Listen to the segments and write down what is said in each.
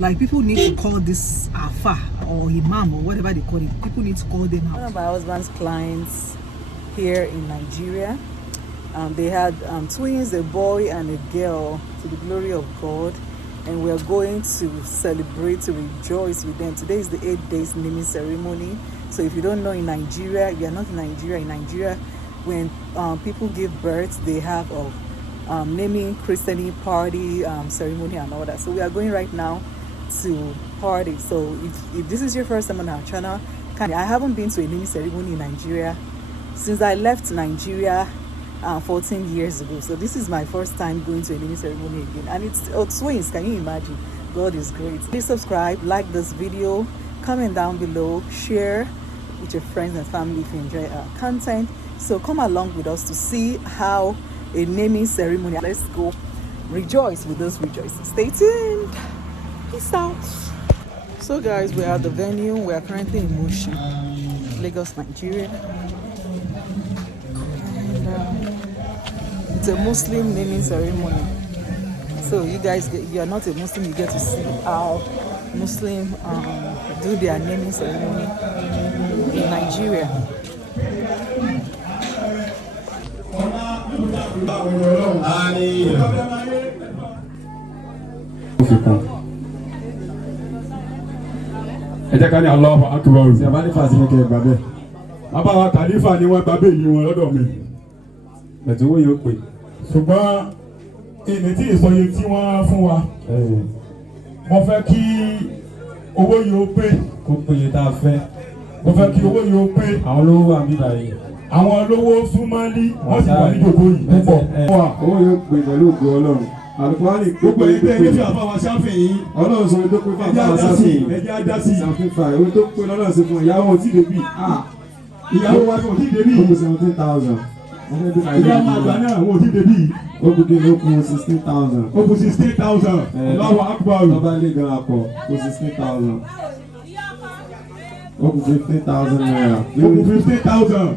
Like, people need to call this Afa or Imam or whatever they call it. People need to call them out. One of my husband's clients here in Nigeria, they had twins, a boy and a girl, to the glory of God. And we are going to celebrate, to rejoice with them. Today is the 8 days naming ceremony. So if you don't know, in Nigeria, you are not in Nigeria. In Nigeria, when people give birth, they have a naming christening party ceremony and all that. So we are going right now to party. So if this is your first time on our channel, I haven't been to a naming ceremony in Nigeria since I left Nigeria 14 years ago. So this is my first time going to a naming ceremony again, and it's twins. Can you imagine? God is great. Please subscribe, like this video, comment down below, share with your friends and family if you enjoy our content. So come along with us to see how a naming ceremony. Let's go rejoice with us rejoicing. Stay tuned. Peace out. So guys, we're at the venue. We are currently in Mushin, Lagos, Nigeria. It's a Muslim naming ceremony. So you guys, you are not a Muslim, you get to see how Muslim do their naming ceremony in Nigeria. ẹ jẹ́ ká ní Allahu Akbar. ṣe àbá ní fàṣẹ kẹ gbà bẹ́ẹ̀. bàbá wa kàlífà ni wọ́n gba béèlì wọn lọ́dọ̀ mi. bẹ̀tẹ̀ owó yóò pè. ṣùgbọ́n ìní tí ìsọyè tí wọ́n fún wa. mo fẹ́ kí owó yóò pé. kó péye tá a fẹ́. mo fẹ́ kí owó yóò pé. àwọn olówó wà níbà yìí. àwọn olówó súnmọ́lí wọ́n sì wà ní jòkó yìí púpọ̀. owó yóò pè pẹ̀lú ògo Ọlọ́run. Àlùkùránì gbogbo ẹgbẹ́ ẹgbẹ́ fi àfàwà ṣáfẹ̀yìn. Ọlọ́run sọ tó pé fún àfàwà ṣáfẹ̀yìn. ẹjẹ́ ajá sí ṣàfihàn ìwé tó pé lọ́nà sí fún ìyàwó tí débì. ìyàwó wa kò tí débì. ó kù 17,000. ìyàwó àgbà náà wò tí débì. ó kù kí ni ó kù 16,000. ó kù 16,000. Allahu Akbar. lọ́ba ilé gan akọ kù 16,000. ó kù 15,000 naira. ó kù 15,000.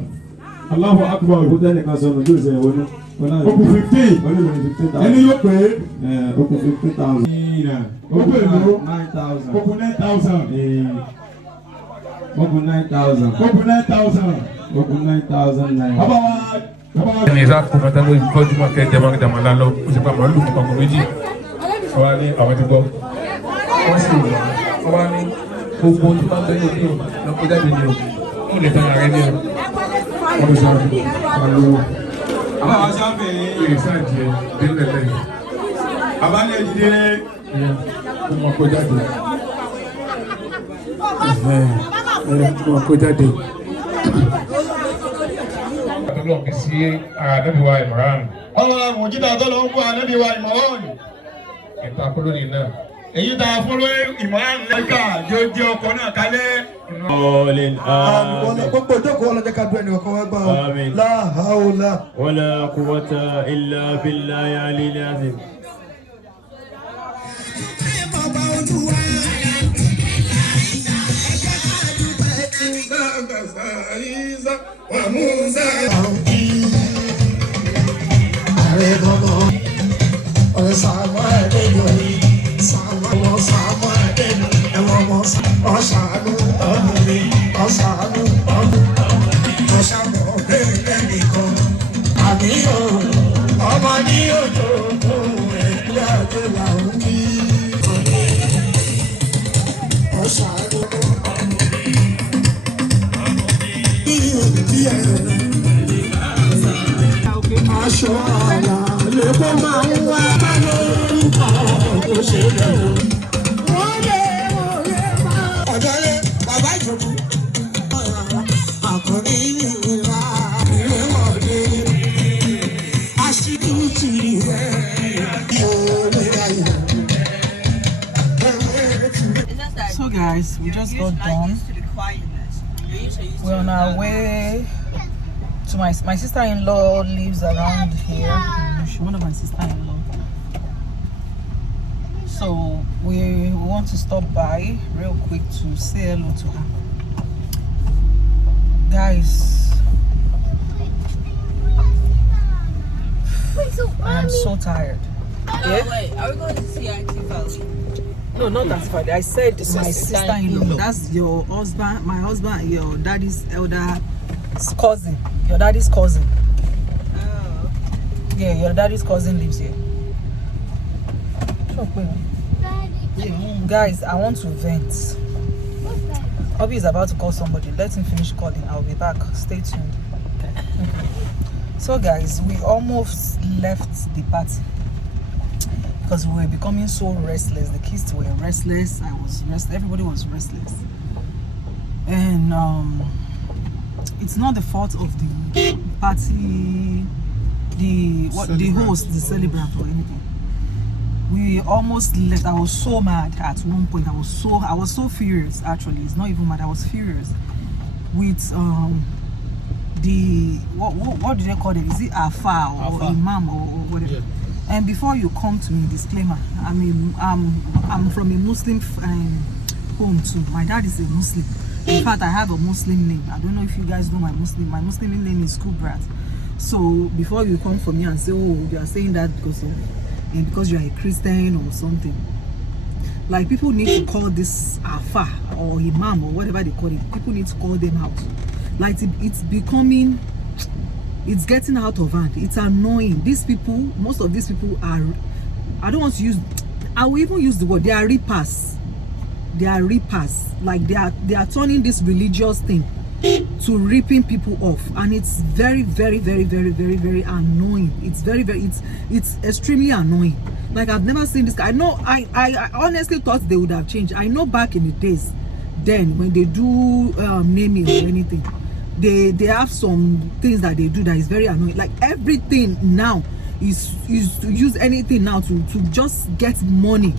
Allahu Akbar. ó tẹ́lẹ̀ kan sọnù yóò ṣe ìwé náà. Oku 15. Ẹni yóò pé. Oku 15,000. Oku èlò. 9,000. Oku 9,000. Oku 9,000. Oku 9,000. Oku 9,000 naira. Ẹni ìsá kò mọ́tà lórí fọ́jú máa kẹ́ jẹmọ́ lálọ́ ó sì pa màálù fún pàmò méjì. Wọ́n á ní àwọn ti gbọ́. Wọ́n sì wọ́n wá ní gbogbo tí máa ń bẹ́ẹ̀ ní o lọ́kọ́ jáde ní o. Ó lè tán ààrẹ ní o. Wọ́n sọ àwọn lówó. Àwọn aṣáfẹ́ ìrìnsàjì délẹ̀ lẹ́yìn. Àbálẹ̀ ìdílé ọmọ kó jáde. Ọmọ kó jáde. Àtọ́lọ́ kì sí Ànábìwá Ìmọ̀ràn. Ọmọ mọ̀jídà tọ́lọ́ ń kó Ànábìwá Ìmọ̀ràn. Ẹ̀ta kúlónì náà. Èyí tá a fún lórí Ìmọ̀ràn lẹ́ka jẹ́ ọkọ̀ náà kálẹ̀. Gbogbo ìjókòó ọlọ́jẹ́ ká dúró ẹni ọkọ̀ wá gbá ọ. La hawla wala quwwata illa billahi al-aliyyil azim. Ọ̀ṣàánú ọmọ mi, ọ̀ṣàánú ọmọ ọ̀ṣàánú ọ̀bẹ̀rẹ̀ nìkan. Àníyàn ọmọ ní òjò tó ẹ̀gbẹ́ àjẹ́ làwọn kí. Ọ̀ṣàánú ọmọ mi, bí òbí ẹ̀ aṣọ àlà lè kó máa ń wá bá lórúkọ òṣèlú. So guys, we just got done. We're on our way to my sister-in-law lives around here. She's one of my sister-in-law. So we want to stop by real quick to say hello to her. Guys, I'm so tired. Yeah? Wait, are we going to see Active Valley? No, not that father. I said my sister-in-law. That's your husband, my husband, your daddy's elder cousin. Your daddy's cousin. Oh. Yeah, your daddy's cousin lives here. Yeah. Guys, I want to vent. Obi is about to call somebody. Let him finish calling. I'll be back. Stay tuned. So guys, we almost left the party because we were becoming so restless. The kids were restless. I was restless. Everybody was restless. And it's not the fault of the party, the host, the celebrant or anything. We almost left. I was so mad at one point. I was so furious. Actually, it's not even mad. I was furious with the what do they call it? Is it Afa or Imam or whatever? Yeah. And before you come to me, disclaimer. I mean, I'm from a Muslim home too. My dad is a Muslim. In fact, I have a Muslim name. I don't know if you guys know my Muslim name is Kubrat. So before you come for me and say, oh, you are saying that because you are a Christian or something, like people need to call this Afa or Imam or whatever they call it. People need to call them out. Like it's becoming, it's getting out of hand. It's annoying. These people, most of these people are, I don't want to use, I will even use the word, they are reapers. They are reapers. Like they are turning this religious thing to ripping people off, and it's very, very, very, very, very, very annoying. It's very, very, it's extremely annoying. Like I've never seen this. I know, I honestly thought they would have changed. I know back in the days, then when they do naming or anything, they have some things that they do that is very annoying. Like everything now is to use anything now to just get money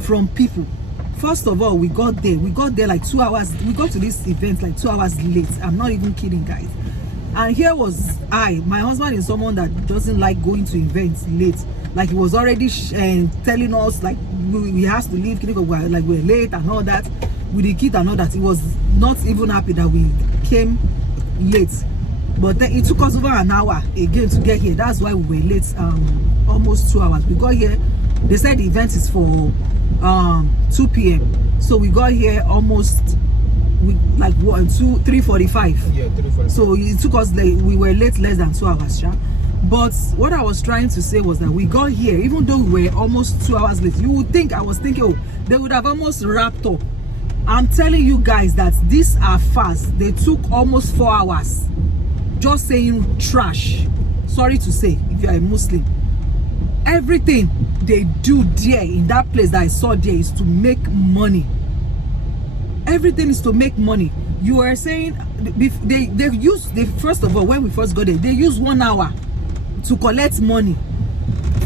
from people. First of all, we got there like 2 hours. We got to this event like 2 hours late. I'm not even kidding, guys. And here was my husband is someone that doesn't like going to events late. Like he was already telling us like we has to leave, like we're late and all that. With the kid and all that, he was not even happy that we came late. But then it took us over an hour again to get here. That's why we were late, almost 2 hours. We got here, they said the event is for 2 p.m. So we got here almost like 3:45. Yeah, 3:45. So it took us we were late less than 2 hours, yeah? But what I was trying to say was that we got here, even though we were almost 2 hours late. You would think, I was thinking, oh, they would have almost wrapped up. I'm telling you guys that these are fast. They took almost 4 hours just saying trash. Sorry to say, if you are a Muslim, everything they do there in that place that I saw there is to make money. Everything is to make money. You are saying they first of all, when we first got there, they used 1 hour to collect money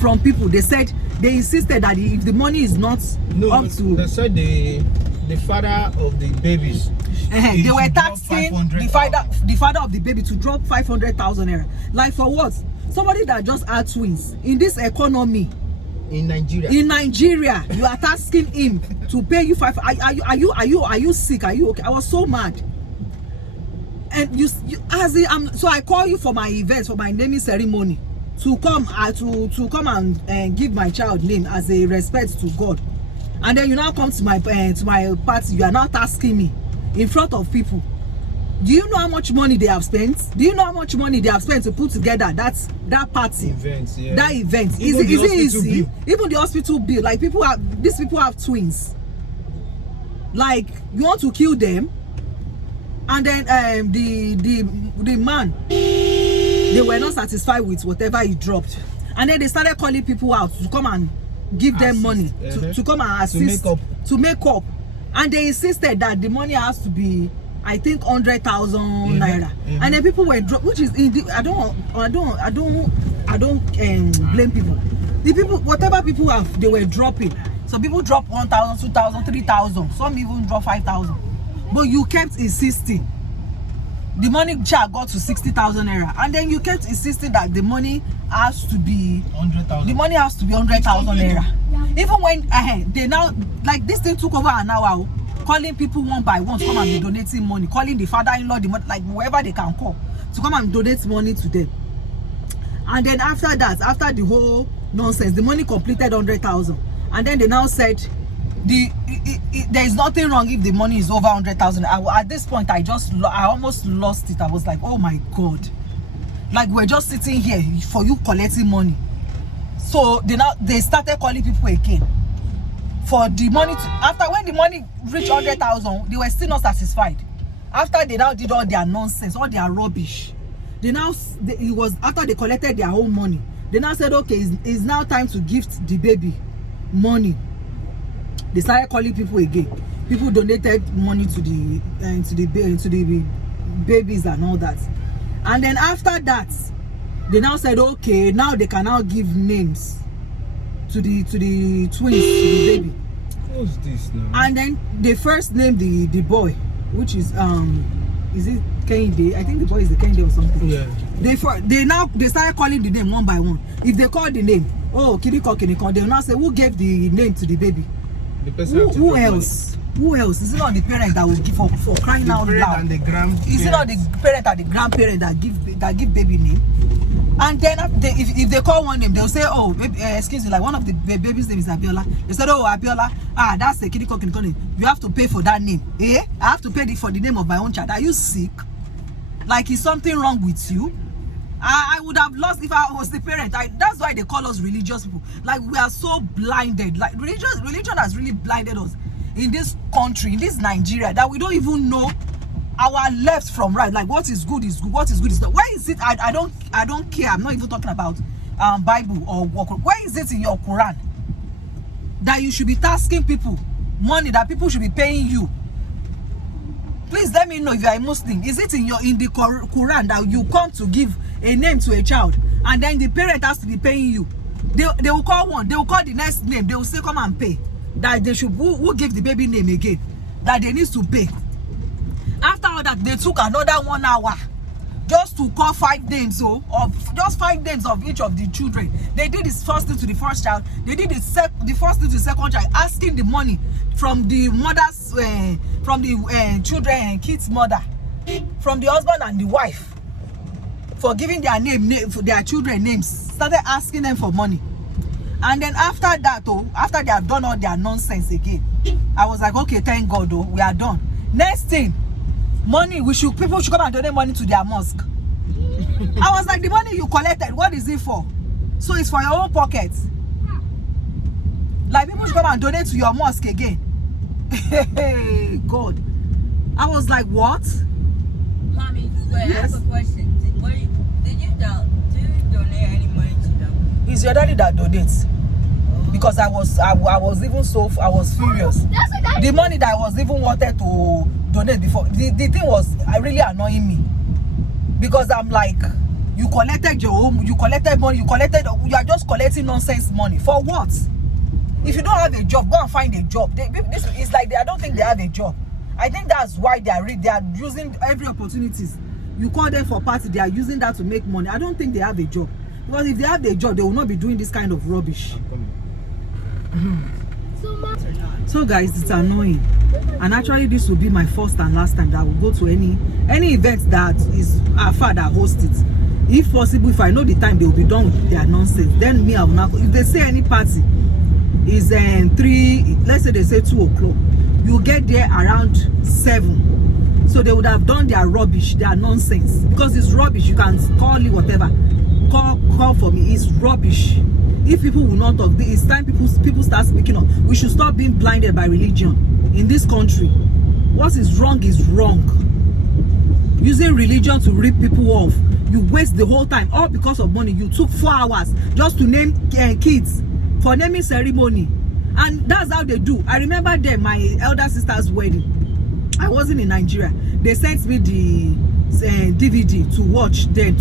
from people. They said, they insisted that if the money is not up to, they said the father of the babies, they were taxing the father of the baby to drop 500,000 naira. Like for what? Somebody that just had twins in this economy in Nigeria. In Nigeria, you are asking him to pay you are you sick? Are you okay? I was so mad. And so I call you for my event, for my naming ceremony, to come and give my child name as a respect to God. And then you now come to my party, you are not asking me in front of people. Do you know how much money they have spent? Do you know how much money they have spent to put together that party? Events, yeah. That event. Is it easy? Even the hospital bill. Like these people have twins. Like you want to kill them, and then the man, they were not satisfied with whatever he dropped, and then they started calling people out to come and give them money to come and assist to make up, and they insisted that the money has to be, I think, 100,000 naira. And then people were which is I don't blame people. The people, whatever people have, they were dropping. So people drop 1,000, 2,000, 3,000. Some even drop 5,000. But you kept insisting. The money got to 60,000 naira, and then you kept insisting that the money has to be 100,000. The money has to be 100,000 naira. Even when they now, like, this thing took over an hour, calling people one by one to come and be donating money, calling the father-in-law, like whoever they can call, to come and donate money to them. And then after that, after the whole nonsense, the money completed 100,000, and then they now said there is nothing wrong if the money is over 100,000. At this point, I almost lost it. I was like, oh my God, like we're just sitting here for you collecting money. So they started calling people again for the money after when the money reached 100,000, they were still not satisfied. After they now did all their nonsense, all their rubbish, it was after they collected their own money. They now said, okay, it's now time to gift the baby money. They started calling people again. People donated money to the babies and all that. And then after that, they now said, okay, now they can now give names to the twins, to the baby. What's this now? And then they first named the boy, which is it Kehinde? I think the boy is the Kehinde or something. Yeah. They started calling the name one by one. If they call the name, oh, Kiriko, they will now say, who gave the name to the baby? The person Who else? Who else? Is it not the parent that will give for crying out loud? And the grandparents. Is it not the parent and the grandparent that give baby name? And then if they call one name, they'll say, oh, excuse me, like one of the baby's name is Abiola. They said, oh, Abiola, that's the Kiriko name. You have to pay for that name. I have to pay for the name of my own child. Are you sick? Like, is something wrong with you? I would have lost if I was the parent. That's why they call us religious people. Like, we are so blinded. Like, religion has really blinded us in this country, in this Nigeria, that we don't even know our left from right. Like, what is good is good, what is good is not. Where is it? I don't care. I'm not even talking about Bible or where is it in your Quran that you should be tasking people money that people should be paying you? Please let me know if you are a Muslim. Is it in the Quran that you come to give a name to a child and then the parent has to be paying you? They will call one, they will call the next name, they will say come and pay. That they should who gave the baby name again, that they need to pay. After all that, they took another 1 hour just to call 5 names, just 5 names of each of the children. They did this first thing to the first child, they did the first thing to the second child, asking the money from the mother's from the children and kids' mother, from the husband and the wife, for giving their their children names. Started asking them for money. And then after that, after they have done all their nonsense again, I was like, okay, thank God, we are done. Next thing, money, people should come and donate money to their mosque. I was like, the money you collected, what is it for? So it's for your own pocket. Like, people should come and donate to your mosque again. God. I was like, what? Mommy, wait, yes? I have a question. Did you donate any money to them? It's your daddy that donates. Because I was furious. The money that I was even wanted to donate before, the thing was really annoying me. Because I'm like, you collected your own, you collected money, you are just collecting nonsense money. For what? If you don't have a job, go and find a job. It's like I don't think they have a job. I think that's why they are using every opportunities. You call them for party, they are using that to make money. I don't think they have a job. Because if they have a job, they will not be doing this kind of rubbish. So guys, it's annoying. And actually this will be my first and last time that I will go to any event that is our father hosts it. If possible, if I know the time they will be done with their nonsense, then me I will not go. If they say any party is 3, let's say they say 2 o'clock, you get there around 7. So they would have done their rubbish, their nonsense. Because it's rubbish, you can call it whatever. Call for me, it's rubbish. If people will not talk, it's time people start speaking up. We should stop being blinded by religion in this country. What is wrong. Using religion to rip people off. You waste the whole time, all because of money. You took 4 hours just to name kids for naming ceremony. And that's how they do. I remember them, my elder sister's wedding. I wasn't in Nigeria. They sent me the DVD to watch then.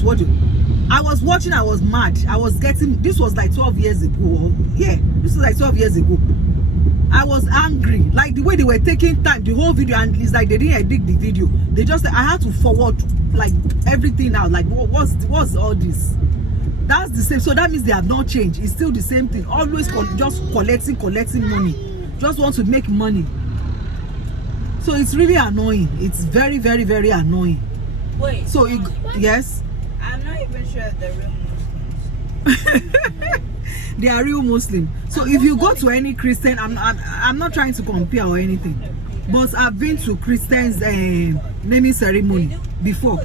I was watching, I was mad. This was like 12 years ago. Yeah, this was like 12 years ago. I was angry. Like the way they were taking time, the whole video, and it's like they didn't edit the video. They just, I had to forward like everything out. Like, what's all this? That's the same. So that means they have not changed. It's still the same thing. Always just collecting money. Just want to make money. So it's really annoying. It's very, very, very annoying. Wait. So yes. I'm not even sure if they're real Muslims. They are real Muslim. So if you go to any Christian, I'm not trying to compare or anything, but I've been to Christians naming ceremony before.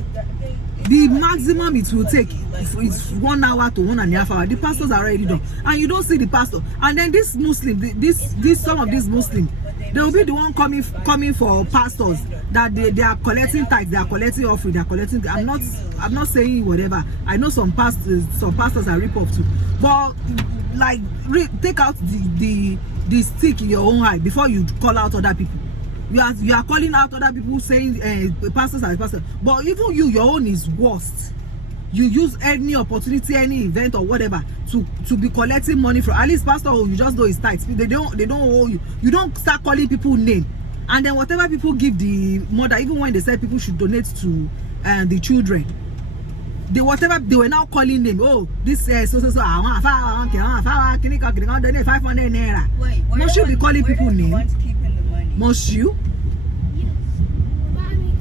The maximum it will take is 1 hour to 1.5 hours. The pastors are already done, and you don't see the pastor. And then this Muslim, some of these Muslims, they will be the one coming for pastors that they are collecting tithes, they are collecting offering, they are collecting. I'm not saying whatever. I know some pastors are rip off too, but like take out the stick in your own eye before you call out other people. You are calling out other people saying pastors are pastors, but even your own is worst. You use any opportunity, any event or whatever to be collecting money from. At least pastor, you just know his tithes. They don't owe you. You don't start calling people name, and then whatever people give the mother, even when they said people should donate to the children, they were now calling name. Oh, this I want 500 naira. Must you be calling people name? Must you?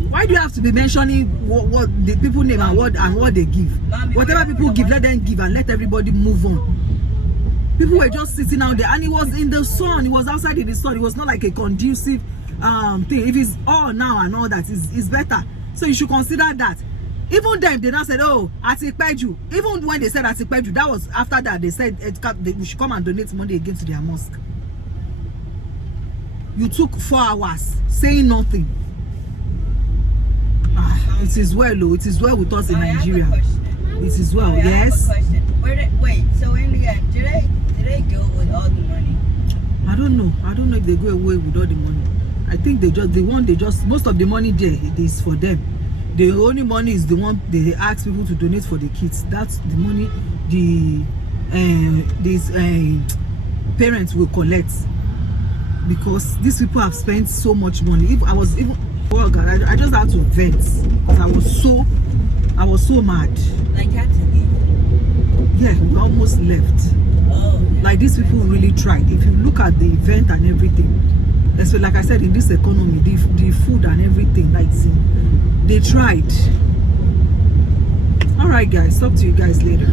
Why do you have to be mentioning what the people name and what they give? Whatever people give, let them give and let everybody move on. People were just sitting out there, and it was in the sun. It was outside in the sun. It was not like a conducive thing. If it's all now and all that, is better. So you should consider that. Even then, they now said, oh, Atikpeju. Even when they said Atikpeju, that was after that they said we should come and donate money again to their mosque. You took 4 hours saying nothing. It is well, though. It is well with us in Nigeria. It is well, yes. Wait, so in the end, did they go with all the money? I don't know. I don't know if they go away with all the money. I think most of the money there is for them. The only money is the one they ask people to donate for the kids. That's the money these parents will collect, because these people have spent so much money. If I was oh God, I just had to vent because I was so mad. Like had to leave? Yeah, we almost left. Oh. Like these people really tried. If you look at the event and everything, so like I said, in this economy, the food and everything, like they tried. All right, guys. Talk to you guys later.